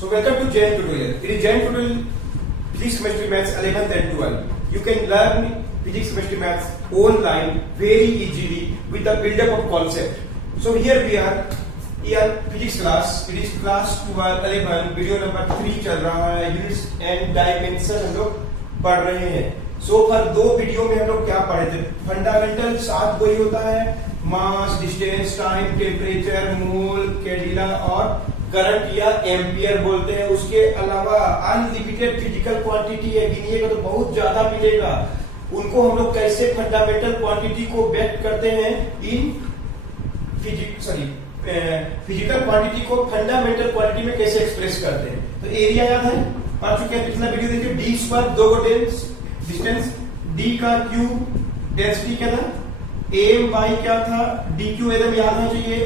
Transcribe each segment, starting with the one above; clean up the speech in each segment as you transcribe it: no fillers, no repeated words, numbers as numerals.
So welcome to Jain tutorial. In Jain tutorial, physics, chemistry, maths 11th and 12. You can learn physics, chemistry, maths online very easily with the build-up of concept. So here we are. Here physics class. It is class 11. Video number 3 चल रहा है. Units and dimension हम लोग पढ़ रहे हैं. So फर 2 video में हम लोग क्या पढ़े थे? फंडामेंटल 7 वही होता है. मास, डिस्टेंस, टाइम, टेम्परेचर, मोल, कैंडिला और करंट या एम्पियर बोलते हैं. उसके अलावा अनलिमिटेड फिजिकल क्वांटिटी है, गिनिएगा तो बहुत ज्यादा मिलेगा. उनको हम लोग कैसे फंडामेंटल क्वांटिटी को व्यक्त करते हैं इन फिजिकल क्वांटिटी को फंडामेंटल क्वांटिटी में कैसे एक्सप्रेस करते हैं. तो एरिया याद है, पढ़ चुके हैं. पिछला वीडियो देखिए. डी स्क्वायर 2 को डिस्टेंस, डी का क्यूब, डेंसिटी क्या था, एम बाई क्या था, डी क्यू एकदम याद होना चाहिए.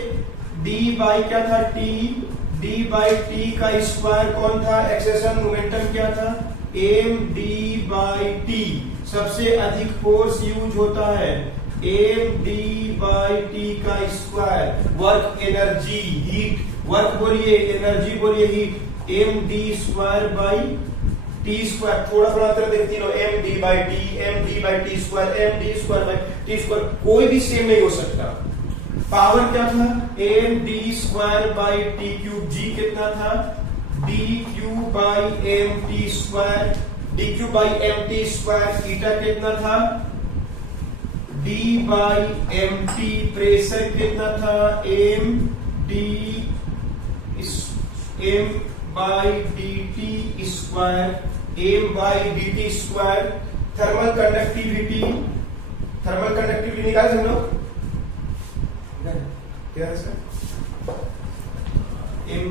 डी बाई क्या था, टी, डी बाई टी का स्क्वायर कौन था, एक्सेलरेशन मोमेंटम क्या था, एम डी बाई टी. सबसे अधिक फोर्स यूज होता है एम डी बाई टी का square. Work, energy, heat. Work बोलिए, एनर्जी बोलिए, heat. M D square by T square. थोड़ा थोड़ा अंतर देखती रहो. M D by T, M D by T square, M D square by T square. कोई भी सेम नहीं हो सकता. पावर क्या था, M D square by T cube. G कितना था, D Q by M T square. D Q by M T square. Eta कितना था, D by M T. Pressure कितना था, M D M by D T square, M by D T square. Thermal conductivity, thermal conductivity निकाले हम लोग. क्या है sir, M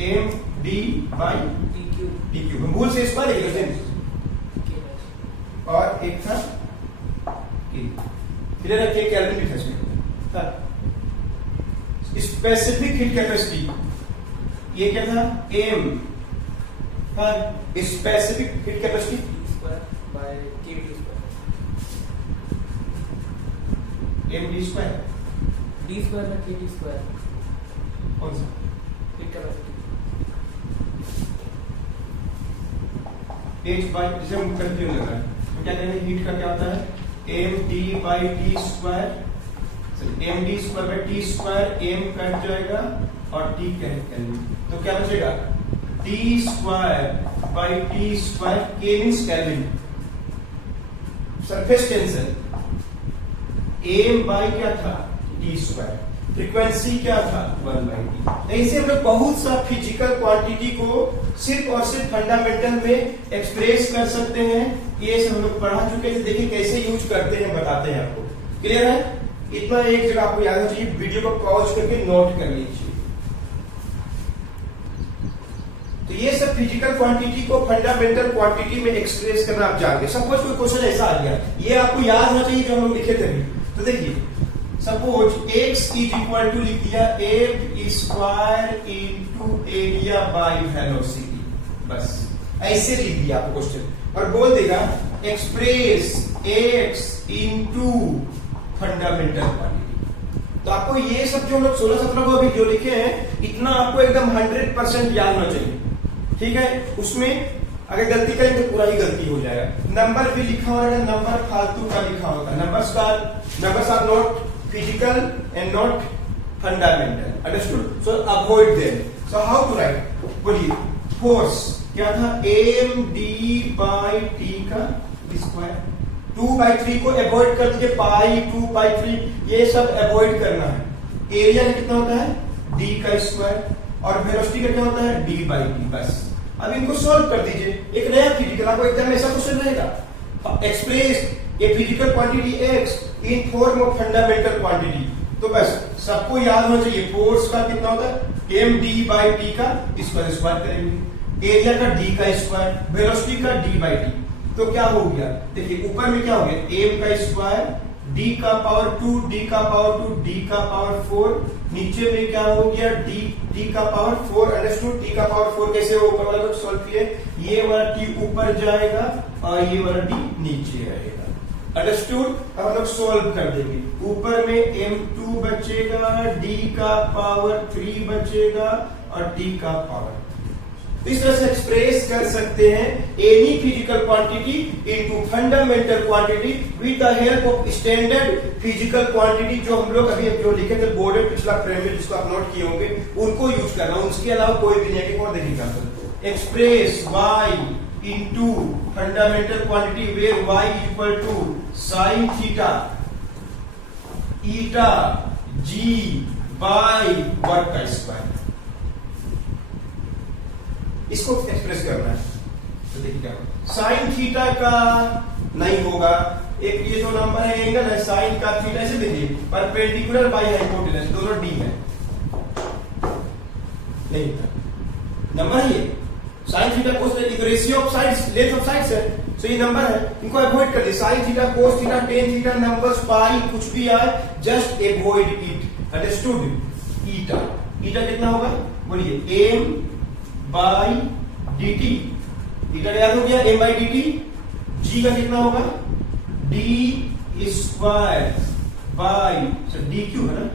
M D by T Q. भूल से स्क्वायर एक और एक था क्लियर रखिए. केल्विन भी था इसमें. स्पेसिफिक हीट कैपेसिटी ये क्या था, एम पर specific heat capacity M D square, D square में के टी स्क्वायर. कौन सा हीट कैपेसिटी एच बाई, जिसे हम कंफ्यूज लग रहा है तो क्या कहेंगे, हीट का क्या होता है, M D by T square. M D square by T square. M कट जाएगा और टी कहेंगे तो क्या बचेगा, T square by T square. K means kelvin. Surface tension M by क्या था, टी स्क्वायर. फ्रीक्वेंसी क्या था, 1 बाई टी. ऐसे हम लोग बहुत सा फिजिकल क्वांटिटी को सिर्फ और सिर्फ फंडामेंटल में एक्सप्रेस कर सकते हैं. ये सब हम लोग पढ़ा चुके हैं. देखिए कैसे यूज करते हैं, बताते हैं आपको. क्लियर है. इतना एक जगह आपको याद होना चाहिए. वीडियो को पॉज करके नोट कर लीजिए. तो ये सब फिजिकल क्वांटिटी को फंडामेंटल क्वांटिटी में एक्सप्रेस करना आप जानते हैं. सपोज कोई क्वेश्चन ऐसा आ गया, ये आपको याद होना चाहिए जो हम लोग लिखे थे. तो देखिए suppose x is equal to लिख दिया F square into area by velocity. बस ऐसे लिख दिया आपको क्वेश्चन और बोल देगा express x into fundamental quantity. तो आपको ये सब जो हम लोग 16-17 को अभी जो लिखे हैं इतना आपको एकदम 100% याद होना चाहिए. ठीक है. उसमें अगर गलती करें तो पूरा ही गलती हो जाएगा. नंबर भी लिखा होगा, नंबर फालतू का लिखा होगा. Numbers are not physical and not fundamental. Understood. So avoid them. So how to write, बोलिए. फोर्स क्या था, एम डी बाई टी का स्क्वायर. 2/3 को अवॉइड कर दीजिए. पाई 2/3 ये सब अवॉइड करना है. एरिया में कितना होता है, डी का स्क्वायर. और वेलोसिटी का क्या होता है, डी बाई टी. बस अब इनको सॉल्व कर दीजिए. एक नया फिजिकल आपको एकदम ऐसा क्वेश्चन रहेगा, express a physical quantity x in form of fundamental quantity. तो बस सबको याद होना चाहिए फोर्स का कितना होता है, एम डी बाई टी का स्क्वायर करेंगे. एरिया का डी का स्क्वायर, वेलोसिटी का डी बाई टी. तो क्या हो गया, देखिए ऊपर में क्या हो गया, एम का स्क्वायर, डी का पावर 2, डी का पावर 2, डी का पावर 4. नीचे में क्या हो गया, डी का पावर 4. अंडरस्टूड. डी का पावर 4 कैसे हो, ऊपर वाला को सॉल्व किए. ये वाला टी ऊपर जाएगा और ये वाला डी नीचे आएगा. अंडरस्टूड। अब हम लोग सोल्व कर देंगे। ऊपर में m2 बचेगा, d का पावर 3 बचेगा और d का पावर। तो इस तरह से एक्सप्रेस कर सकते हैं any physical quantity into fundamental quantity with the help of standard physical quantity, जो हम लोग अभी जो लिखे थे बोर्ड में पिछला फ्रेम में, जिसको आप नोट किए होंगे, उनको यूज करना। उसके अलावा कोई भी नहीं है। और देखिएगा express y into fundamental quantity where y equal to sin theta eta g by वर्ग का स्क्वायर। इसको एक्सप्रेस करना है। तो देखिए क्या साइन थीटा का नहीं होगा, एक ये जो नंबर है एंगल है साइन का थीटा से देखिए परपेंडिकुलर बाय हाइपोटेनस, दोनों डी है, नहीं नंबर है ये sine theta cos ratio of sides, length of sides है, सो ये नंबर है, इनको अवॉइड कर दे। Sine theta cos theta tan theta numbers pi कुछ भी आए just avoid it. Understood. Eta eta कितना होगा बोलिए m बाई dt, ईटा याद हो गया m बाई dt। g का कितना होगा d स्क्वायर बाई dq है ना,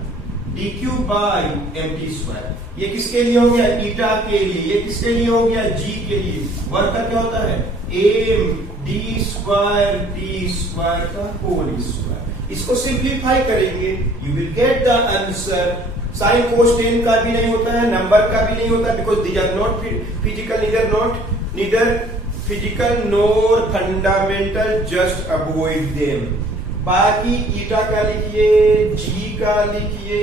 dq बाई mt स्क्वायर। ये किसके लिए हो गया ईटा के लिए, ये किसके लिए हो गया g के लिए। वर्ग का क्या होता है m d square t square का होल स्क्वायर। इसको सिंप्लीफाई करेंगे you will get the answer. Sine cos ten का भी नहीं होता है, नंबर का भी नहीं होता, because these are not physical, neither physical nor fundamental, just avoid them. बाकी ईटा का लिखिए, जी का लिखिए,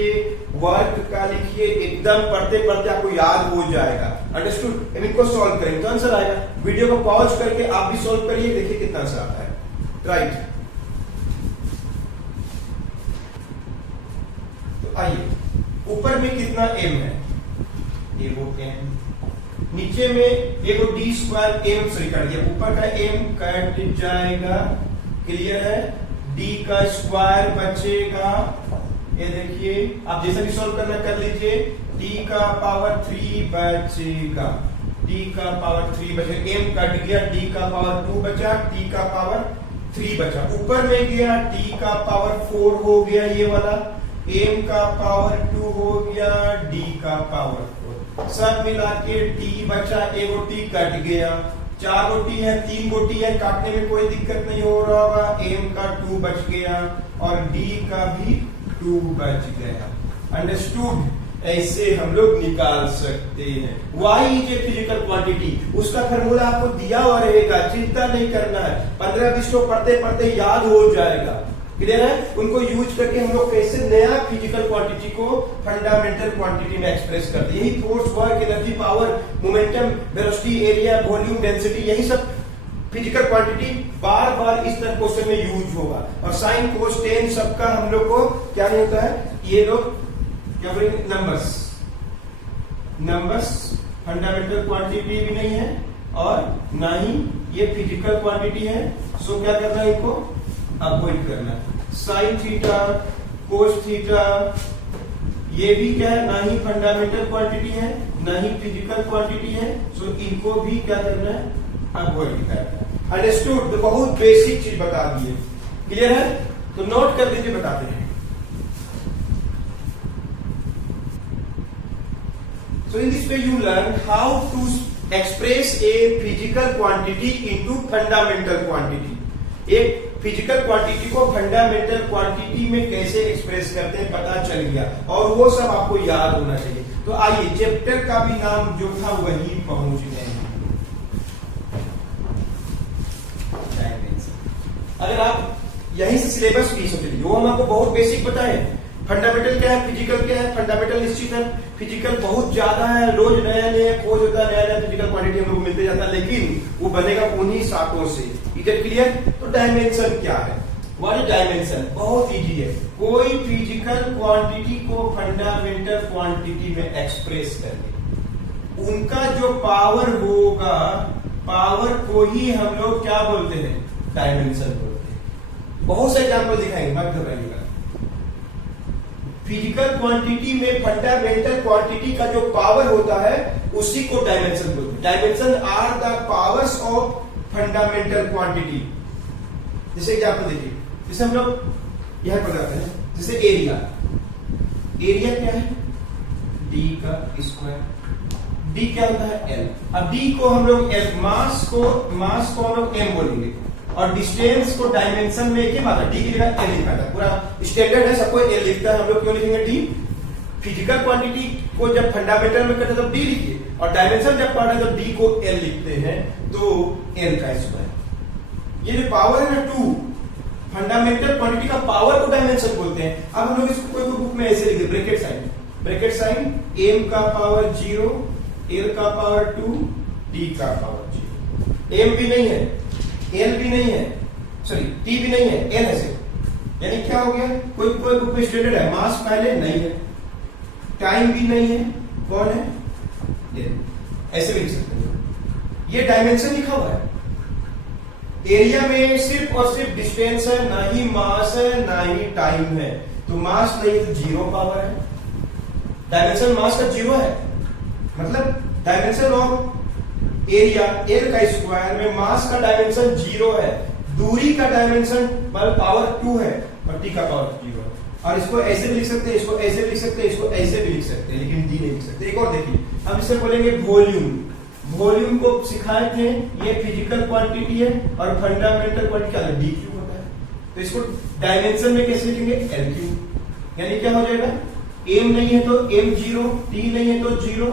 वर्क का लिखिए, एकदम पढ़ते पढ़ते आपको याद हो जाएगा। अंडरस्टूड। इनको सॉल्व करेंगे तो आंसर आएगा। वीडियो को पॉज करके आप भी सॉल्व करिए, देखिए कितना आंसर आता है। राइट, तो आइए ऊपर में कितना m है, ये वो m, नीचे में एक d स्क्वायर m से कट गया, ऊपर का m कट जाएगा, क्लियर है। d का स्क्वायर बचेगा, ये देखिए आप जैसा भी सॉल्व करना कर लीजिए, d का पावर 3 बचेगा, d का पावर 3 बचेगा, m कट गया, d का पावर 2 बचा, t का पावर 3 बचा, ऊपर में गया t का पावर 4 हो गया ये वाला, m का पावर 2 हो गया, d का पावर 4, सब मिला के t बचा, एक t कट गया, 4 गोटी है, 3 गोटी है, काटने में कोई दिक्कत नहीं हो रहा होगा, m का 2 बच गया और d का भी 2 बच गया। अंडरस्टूड। ऐसे हम लोग निकाल सकते हैं। y is a physical quantity, उसका फॉर्मूला आपको दिया हुआ रहेगा, चिंता नहीं करना है, 15-20 को पढ़ते पढ़ते याद हो जाएगा। क्लियर है। उनको यूज करके हम लोग कैसे नया फिजिकल क्वांटिटी को फंडामेंटल क्वांटिटी में एक्सप्रेस करते हैं। यही force, work, energy, power, momentum, velocity, area, volume, density, यही सब फिजिकल क्वांटिटी बार बार इस तरह क्वेश्चन में यूज होगा। और साइन कोस टेन सबका हम लोग को क्या नहीं होता है, ये लोग क्या बोलेंगे, नंबर्स फंडामेंटल क्वांटिटी भी नहीं है और ना ही ये फिजिकल क्वांटिटी है। सो क्या करना है, इनको अवॉइड करना। साइन थीटा कोस थीटा ये भी क्या है, ना ही फंडामेंटल क्वांटिटी है ना ही फिजिकल क्वांटिटी है, सो इनको भी क्या करना है, अवॉइड करना है। अंडरस्टूड। तो बहुत बेसिक चीज बता दिए, क्लियर है। तो नोट कर लीजिए, बताते हैं। So in this way you learn how to express a physical quantity into fundamental quantity. एक फिजिकल क्वांटिटी को फंडामेंटल क्वांटिटी में कैसे एक्सप्रेस करते हैं पता चल गया, और वो सब आपको याद होना चाहिए। तो आइए चैप्टर का भी नाम जो था वही पहुंच गए। अगर आप यहीं से सिलेबस की समझ लीजिए, वो हम आपको बहुत बेसिक बताए। फंडामेंटल क्या है, फिजिकल क्या है। फंडामेंटल निश्चित है, फिजिकल बहुत ज्यादा है, रोज नया नया खोज होता है, नया नया फिजिकल क्वांटिटी हम लोग मिलते जाता है, लेकिन वो बनेगा उन्हीं सातों से। Is it clear. तो डायमेंशन क्या है, व्हाट इज डायमेंशन, बहुत इजी है। कोई फिजिकल क्वांटिटी को फंडामेंटल क्वांटिटी में एक्सप्रेस करके उनका जो पावर होगा, पावर को ही हम लोग क्या बोलते हैं, डायमेंशन बोलते हैं। बहुत से एग्जाम्पल दिखाएंगे, मत घबराइएगा। फिजिकल क्वांटिटी में फंडामेंटल क्वांटिटी का जो पावर होता है उसी को डायमेंशन बोलते हैं। Dimension are the powers of fundamental quantity. जैसे एग्जाम्पल देखिए, जैसे हम लोग यह पढ़ जाते हैं, जैसे एरिया क्या है, डी का स्क्वायर, डी क्या होता है, एल। अब डी को हम लोग एल, मास को हम लोग एम बोलेंगे, और डिस्टेंस को डायमेंशन में एक बात है, डी की जगह एल लिखा था, पूरा स्टैंडर्ड है, सबको एल लिखता है, हम लोग क्यों लिखेंगे डी। फिजिकल क्वांटिटी को जब फंडामेंटल में करते हैं तो डी लिखिए, और डायमेंशन जब पढ़ रहे हैं तो डी को एल लिखते हैं, तो एल का स्क्वायर। ये जो पावर है ना 2, फंडामेंटल क्वांटिटी का पावर को डायमेंशन बोलते हैं। अब हम लोग इसको कोई बुक में ऐसे लिखते, ब्रैकेट साइन एम का पावर 0, एल का पावर 2, डी का पावर 0। एम भी नहीं है, एल भी नहीं है, सॉरी टी भी नहीं है, एल है सिर्फ। यानी क्या हो गया, कोई बुक में स्टैंडर्ड है, मास पहले नहीं है, टाइम भी नहीं है, कौन है, एल। ऐसे भी लिख सकते हैं, ये डायमेंशन लिखा हुआ है। एरिया में सिर्फ और सिर्फ डिस्टेंस है, ना ही मास है ना ही टाइम है, तो मास नहीं तो 0 पावर है। डायमेंशन मास का 0 है, मतलब डायमेंशन ऑफ एरिया एल का स्क्वायर में मास का डायमेंशन 0 है, दूरी का डायमेंशन पावर 2 है, और टी का पावर 0 है। और इसको ऐसे भी लिख सकते हैं, इसको ऐसे भी लिख सकते हैं, इसको ऐसे भी लिख सकते हैं, लेकिन डी नहीं लिख सकते। एक और देखिए, हम इसे बोलेंगे वॉल्यूम। वॉल्यूम को सिखाए थे, ये फिजिकल क्वांटिटी है, और फंडामेंटल क्वांटिटी क्या है, डी क्यू होता है। तो इसको डायमेंशन में कैसे लिखेंगे, एल क्यू। यानी क्या हो जाएगा, एम नहीं है तो एम 0, टी नहीं है तो 0,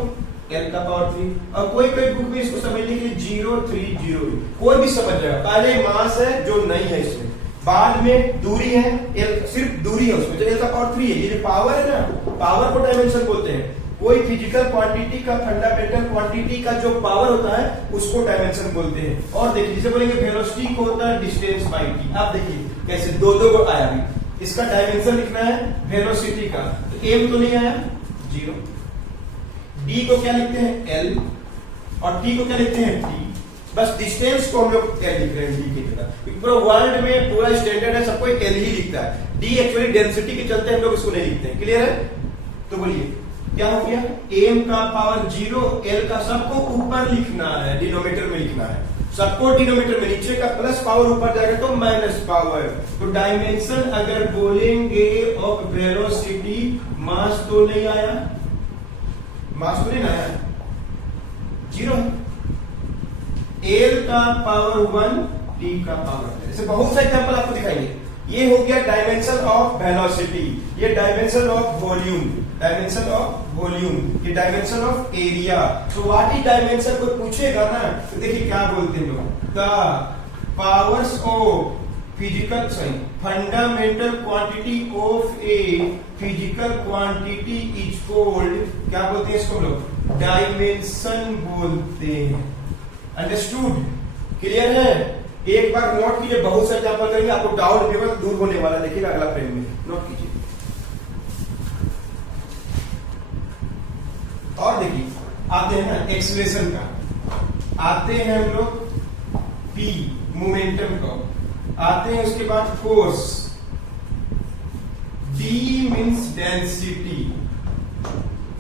एल का पावर 3। और कोई बुक में इसको समझने के लिए 0, 3, 0 कोई भी समझ जाएगा। पहले मास है जो नहीं है इसमें, बाद में दूरी है, एल सिर्फ दूरी है उसमें, तो एल का पावर 3 है। ये जो पावर है ना, पावर को डायमेंशन बोलते हैं। कोई फिजिकल क्वांटिटी का, फंडामेंटल क्वांटिटी का जो पावर होता है उसको डायमेंशन बोलते हैं। और देखिए, जिसे बोलेंगे वेलोसिटी को होता है डिस्टेंस बाय टी। आप देखिए कैसे दो को आया भी, इसका डायमेंशन लिखना है वेलोसिटी का, तो एम तो नहीं आया 0, डी को क्या लिखते हैं एल, और टी को क्या लिखते हैं टी। बस डिस्टेंस को हम लोग एल लिख रहे हैं डी की तरह। पूरा वर्ल्ड में पूरा स्टैंडर्ड है, सबको एल ही लिखता है। डी एक्चुअली डेंसिटी के चलते हम लोग इसको नहीं लिखते हैं। क्लियर है? तो बोलिए क्या हो गया, एम का पावर 0, एल का सबको ऊपर लिखना है, डिनोमिनेटर में लिखना है, सबको डिनोमिनेटर में। नीचे का प्लस पावर ऊपर जाएगा तो माइनस पावर। तो डायमेंशन अगर बोलेंगे ऑफ वेलोसिटी, मास तो नहीं आया, मास तो नहीं आया, 0। एल का पावर 1, टी का पावर, ऐसे बहुत से एग्जांपल आपको दिखाएंगे। ये हो गया डायमेंशन ऑफ वेलोसिटी, ये dimension of volume, dimension of volume, ये डायमेंशन ऑफ एरिया। तो व्हाट इज डायमेंशन को पूछेगा ना, तो देखिए क्या बोलते हैं लोग, the powers of physical fundamental quantity of a physical quantity is called, क्या बोलते हैं इसको लोग, डायमेंशन बोलते हैं। अंडरस्टूड? क्लियर है? एक बार नोट कीजिए, बहुत से एग्जांपल करेंगे, आपको डाउट केवल दूर होने वाला, देखिएगा अगला फ्रेम में, नोट कीजिए। और देखिए, आते हैं ना एक्सीलरेशन का, आते हैं हम लोग पी मोमेंटम का, आते हैं उसके बाद फोर्स, डी मींस डेंसिटी,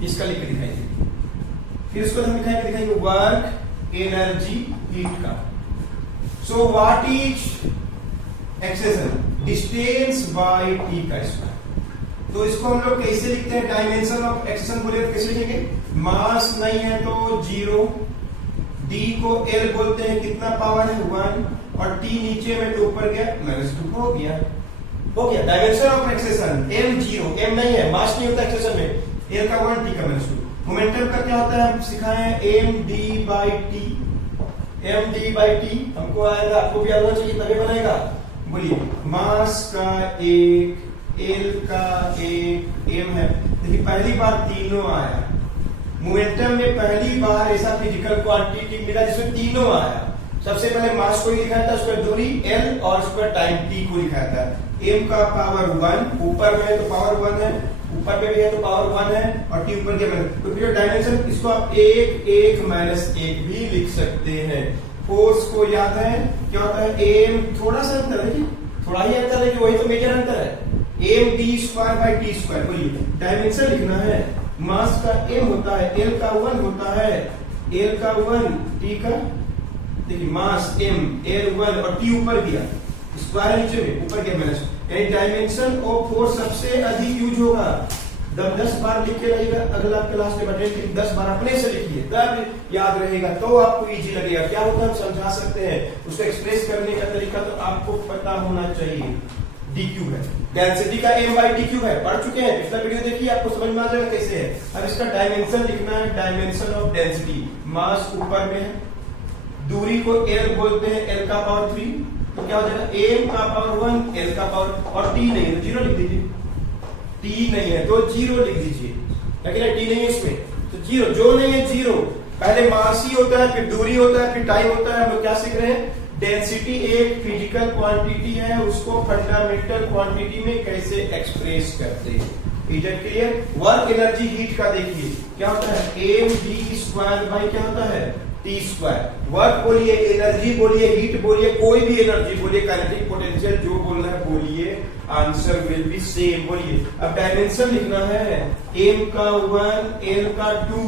इसका लिख के दिखाइए। फिर उसको हम दिखाएंगे वर्क, एनर्जी, हीट का। So what is acceleration, distance by T का स्क्वायर। तो इसको हम लोग कैसे लिखते हैं, डायमेंशन ऑफ एक्सेलेरेशन बोले तो कैसे लिखेंगे, मास नहीं है तो 0, डी को एल बोलते हैं, कितना पावर है 1, और टी नीचे में तो ऊपर गया -2, हो गया dimension of acceleration. M 0, M नहीं है, मास नहीं होता एक्सेलेरेशन में, एल का 1, टी का -2। मोमेंटम का क्या होता है, हम सिखाए हैं M D by T, M D by T हमको आएगा, आपको भी आना चाहिए तभी बनेगा। बोलिए, मास का 1, एल का 1, एम है। देखिए पहली बार तीनों आया, मोमेंटम में पहली बार ऐसा फिजिकल क्वांटिटी मिला जिसमें तीनों आया। सबसे पहले मास को लिखा था, उस पर दूरी एल और उस पर टाइम टी को लिखा था। एम का पावर 1, ऊपर में है तो पावर 1 है, ऊपर में भी है तो पावर 1 है, और टी ऊपर के में, तो फिर डायमेंशन इसको आप 1, 1, -1 भी लिख सकते हैं। फोर्स को याद है क्या होता है, एम, थोड़ा सा अंतर है, थोड़ा ही अंतर है कि वही तो मेजर अंतर है, M D square by T square. बोलिए डायमेंशन लिखना है, मास का एम होता है, एल का 1 होता है, एल का 1, टी का, देखिए मास एम, एल 1 और टी ऊपर गया, स्क्वायर है नीचे में, ऊपर क्या माइनस, यानी डायमेंशन ऑफ फोर्स सबसे अधिक यूज होगा जब 10 बार लिख के रहेगा, अगला क्लास में बताएंगे 10 बार अपने से लिखिए तब याद रहेगा, तो आपको इजी लगेगा। क्या होता है हम समझा सकते हैं, उसको एक्सप्रेस करने का तरीका तो आपको पता होना चाहिए। dq है, डेंसिटी का m by dq है, पढ़ चुके हैं, पिछला वीडियो देखिए, आपको समझ में आ जाएगा कैसे है। अब इसका डायमेंशन लिखना है, डायमेंशन ऑफ डेंसिटी, मास ऊपर में है, दूरी को l बोलते हैं, l का पावर 3, तो क्या हो जाएगा m का पावर 1 l का पावर, और t नहीं है तो 0 लिख दीजिए, t नहीं है तो 0 लिख दीजिए, लेकिन t नहीं है इसमें तो 0, जो नहीं है 0। पहले मास ही होता है, फिर दूरी होता है, फिर टाइम होता है। हम लोग क्या सीख रहे हैं, डेंसिटी एक फिजिकल क्वांटिटी है, उसको फंडामेंटल क्वांटिटी में कैसे एक्सप्रेस करते हैं। Is it clear? Work energy heat का देखिए क्या होता है, mv² बाई क्या होता है t²। वर्क बोलिए, एनर्जी बोलिए, हीट बोलिए, कोई भी एनर्जी बोलिए, काइनेटिक पोटेंशियल जो बोलना है बोलिए, आंसर विल बी सेम। बोलिए अब डायमेंशन लिखना है, m का 1 l का 2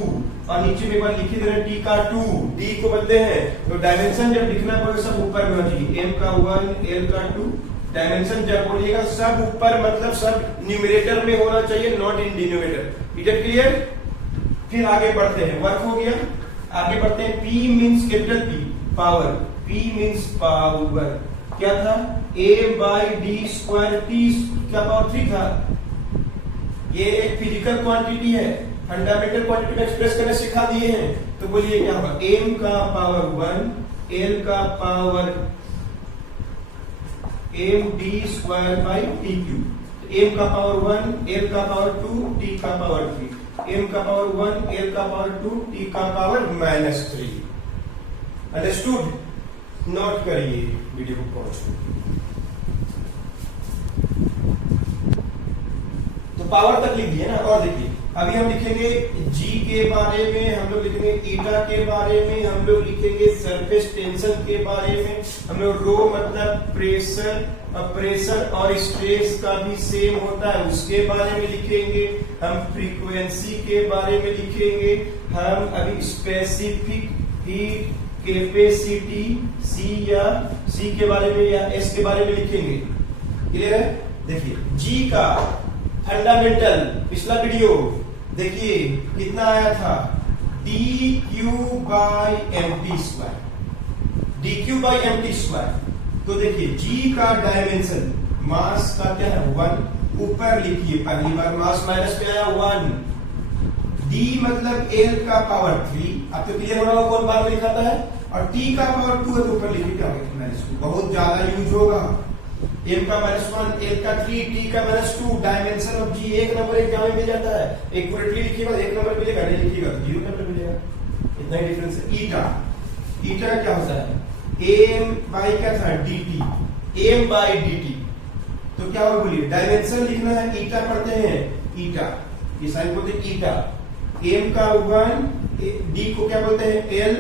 और नीचे में एक बार लिखी दे रहे t का 2, d को बदले हैं तो डायमेंशन जब लिखना पड़ेगा सब ऊपर में होना चाहिए, m का 1 l का 2। डायमेंशन जब बोलिएगा सब ऊपर मतलब सब न्यूमरेटर में होना चाहिए, not in denominator. Is it clear? फिर आगे बढ़ते हैं, वर्क हो गया, आगे बढ़ते हैं। P means capital P power, P means power क्या था, a by d² t का पावर 3 था। ये एक फिजिकल क्वांटिटी है, फंडामेंटल क्वांटिटी में एक्सप्रेस करने सिखा दिए हैं, तो बोलिए क्या होगा, m का पावर 1 l का power m d² by t³। m का पावर 1 l का पावर 2 t का पावर 3, m का पावर 1 l का पावर 2 t का पावर -3। अंडरस्टूड? नोट करिए वीडियो को पॉज। तो पावर तक लिख दिए ना, और देखिए अभी हम लिखेंगे g के बारे में, हम लोग लिखेंगे ईटा के बारे में, हम लोग लिखेंगे सरफेस टेंशन के बारे में, हम लोग रो मतलब प्रेशर, प्रेशर और स्ट्रेस का भी सेम होता है उसके बारे में लिखेंगे, हम फ्रीक्वेंसी के बारे में लिखेंगे, हम अभी स्पेसिफिक हीट कैपेसिटी C के बारे में या S के बारे में लिखेंगे। क्लियर है? देखिए G का फंडामेंटल पिछला वीडियो देखिए कितना आया था, dq by mt², dq by mt²। तो देखिए G का डायमेंशन मास का क्या है 1, ऊपर लिखिए पहली बार मास माइनस पे आया 1, d मतलब l का पावर 3, अब तो क्लियर होगा कौन बार में लिखाता है, और t का पावर 2 है तो ऊपर लिखिए क्या होगा -2, बहुत ज्यादा यूज होगा। m का -1 l का 3 t का -2, डायमेंशन ऑफ g एक नंबर एग्जाम में मिल जाता है, एक्यूरेटली लिखिएगा एक नंबर मिलेगा, नहीं लिखिएगा तो 0 नंबर मिलेगा, इतना ही डिफरेंस है। ईटा क्या होता है, m by क्या था dt, m by dt, तो क्या होगा बोलिए, डायमेंशन लिखना है, ईटा पढ़ते हैं, ईटा ये साइन बोलते हैं ईटा, m का 1 d को क्या बोलते हैं l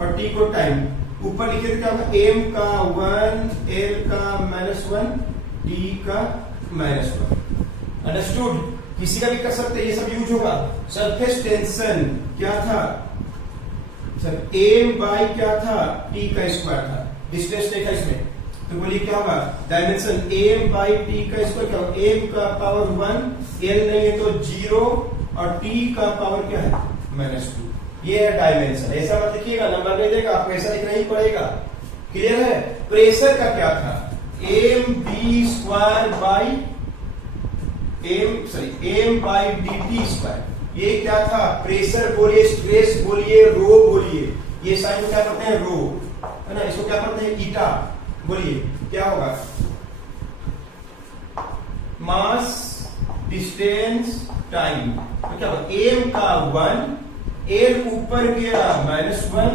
और t को टाइम, ऊपर लिखे तो क्या होगा m का 1 l का -1 t का -1। अंडरस्टूड? किसी का भी कर सकते हैं, ये सब यूज होगा। सरफेस टेंशन क्या था सर, m बाई क्या था t का स्क्वायर था, डिस्टेंस देखा इसमें, तो बोलिए क्या होगा, डायमेंशन m बाई t का स्क्वायर क्या होगा, m का पावर 1 l नहीं है तो 0 और t का पावर क्या है -2। ये है डायमेंशन, ऐसा मत लिखिएगा नंबर नहीं देगा आपको, ऐसा लिखना ही पड़ेगा। क्लियर है? प्रेशर का क्या था, mv² by m by dt²। ये क्या था, प्रेशर बोलिए, स्ट्रेस बोलिए, रो बोलिए, ये साइन को क्या करते हैं रो, है ना, इसको क्या करते हैं ईटा। बोलिए क्या होगा, मास डिस्टेंस टाइम, तो क्या होगा m का 1 l ऊपर गया -1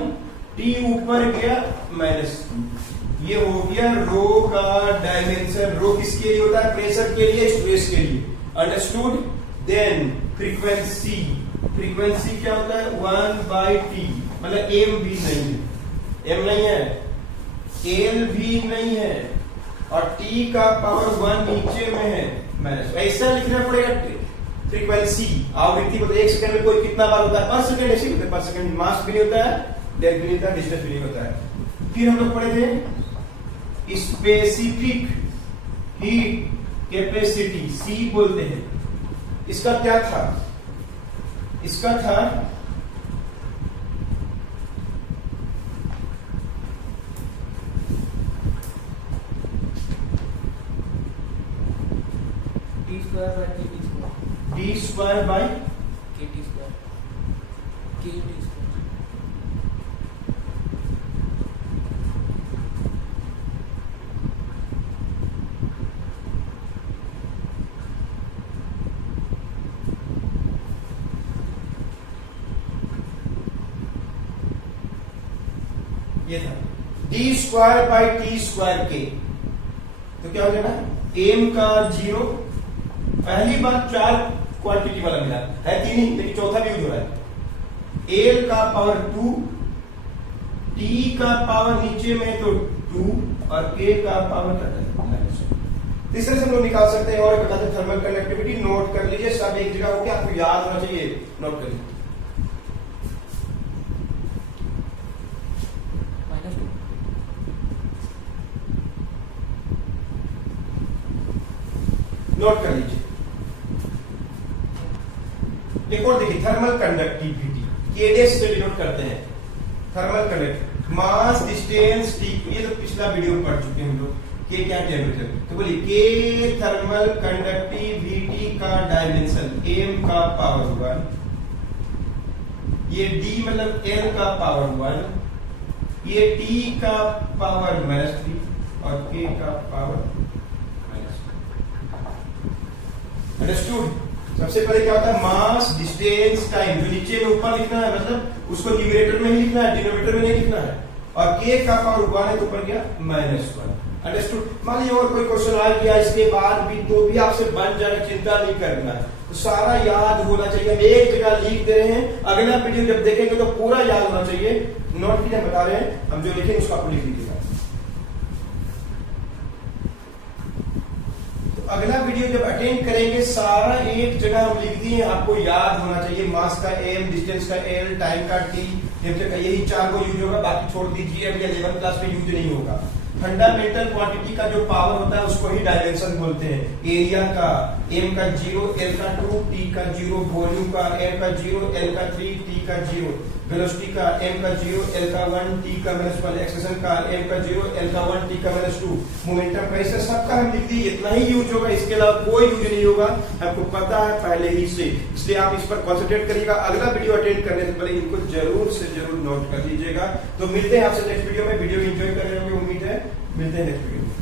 t ऊपर गया -2, ये हो गया रो का डायमेंशन। रो किसके लिए होता है, प्रेशर के लिए, स्ट्रेस के लिए। अंडरस्टूड? देन फ्रीक्वेंसी, फ्रीक्वेंसी क्या होता है 1 बाई t, मतलब m भी नहीं है, m नहीं है, l भी नहीं है, और t का पावर 1 नीचे में है, ऐसा लिखना पड़ेगा। फ्रीक्वेंसी आवृत्ति मतलब 1 सेकंड में कोई कितना बार होता है, पर सेकंड ऐसे होता है, पर सेकंड मास भी नहीं होता है, डेप्थ भी नहीं होता है, डिस्टेंस भी नहीं होता है। फिर हम लोग पढ़े थे स्पेसिफिक हीट कैपेसिटी सी बोलते हैं। इसका क्या था? इसका था टी स्क्वायर बाय के T square D square by के टी स्क्वायर के टी स्क्वायर। ये था D square by T square के। तो क्या हो जाएगा? एम का 0, पहली बार 4 क्वांटिटी वाला मिला है, 3 ही लेकिन चौथा भी यूज हो रहा है। एल का पावर 2, टी का पावर नीचे में तो 2 और के का पावर क्या है? तीसरे से हम लोग निकाल सकते हैं। और बताते थर्मल कंडक्टिविटी नोट कर लीजिए, सब एक जगह होकर आपको याद होना चाहिए, नोट कर लीजिए। नोट कर लीजिए। एक और देखिए, थर्मल कंडक्टिविटी केडेस से डिनोट करते हैं। थर्मल कंडक्टिविटी मास डिस्टेंस टी, ये तो पिछला वीडियो में पढ़ चुके हैं हम लोग। के क्या टेम्परेचर, तो बोलिए के थर्मल कंडक्टिविटी का डायमेंशन एम का पावर 1, ये डी मतलब एल का पावर 1, ये टी का पावर -3 और के का पावर अंडरस्टूड। सबसे पहले क्या होता है? मास डिस्टेंस टाइम, जो नीचे में ऊपर लिखना है मतलब उसको न्यूमरेटर में ही लिखना है, डिनोमिनेटर में नहीं लिखना है। और के का पावर 1 है तो ऊपर गया -1। अंडरस्टूड। मान लीजिए और कोई क्वेश्चन आ गया इसके बाद भी, तो भी आपसे बन जाए, चिंता नहीं करना है, तो सारा याद होना चाहिए। हम एक जगह लिख दे रहे हैं, अगला वीडियो जब देखेंगे तो पूरा याद होना चाहिए। नोट कीजिए, बता रहे हैं हम जो लिखेंगे उसको आपको लिख लीजिएगा। अगला वीडियो जब अटेंड करेंगे सारा एक जगह हम लिख दिए, आपको याद होना चाहिए। मास का एम, डिस्टेंस का एल, टाइम का टी, यही 4 को यूज होगा, बाकी छोड़ दीजिए, अभी 11th क्लास में यूज नहीं होगा। फंडामेंटल क्वांटिटी का जो पावर होता है उसको ही डायमेंशन बोलते हैं। एरिया का एम का 0, एल का 2, टी का 0, वॉल्यूम का एम का 0, एल का 3, टी का 0, वेलोसिटी का एम का 0, एल का 1, टी का -1, एक्सेलरेशन का एम का 0, एल का 1, टी का -2, मोमेंटम का, ऐसा सबका हम लिख दिए। इतना ही यूज होगा, इसके अलावा कोई यूज नहीं होगा, आपको पता है पहले ही से। इसलिए आप इस पर कॉन्सेंट्रेट करिएगा। अगला वीडियो अटेंड करने से पहले इनको जरूर से जरूर नोट कर लीजिएगा। तो मिलते हैं आपसे नेक्स्ट वीडियो में। वीडियो एंजॉय कर रहे होंगे उम्मीद है। मिलते हैं नेक्स्ट वीडियो में।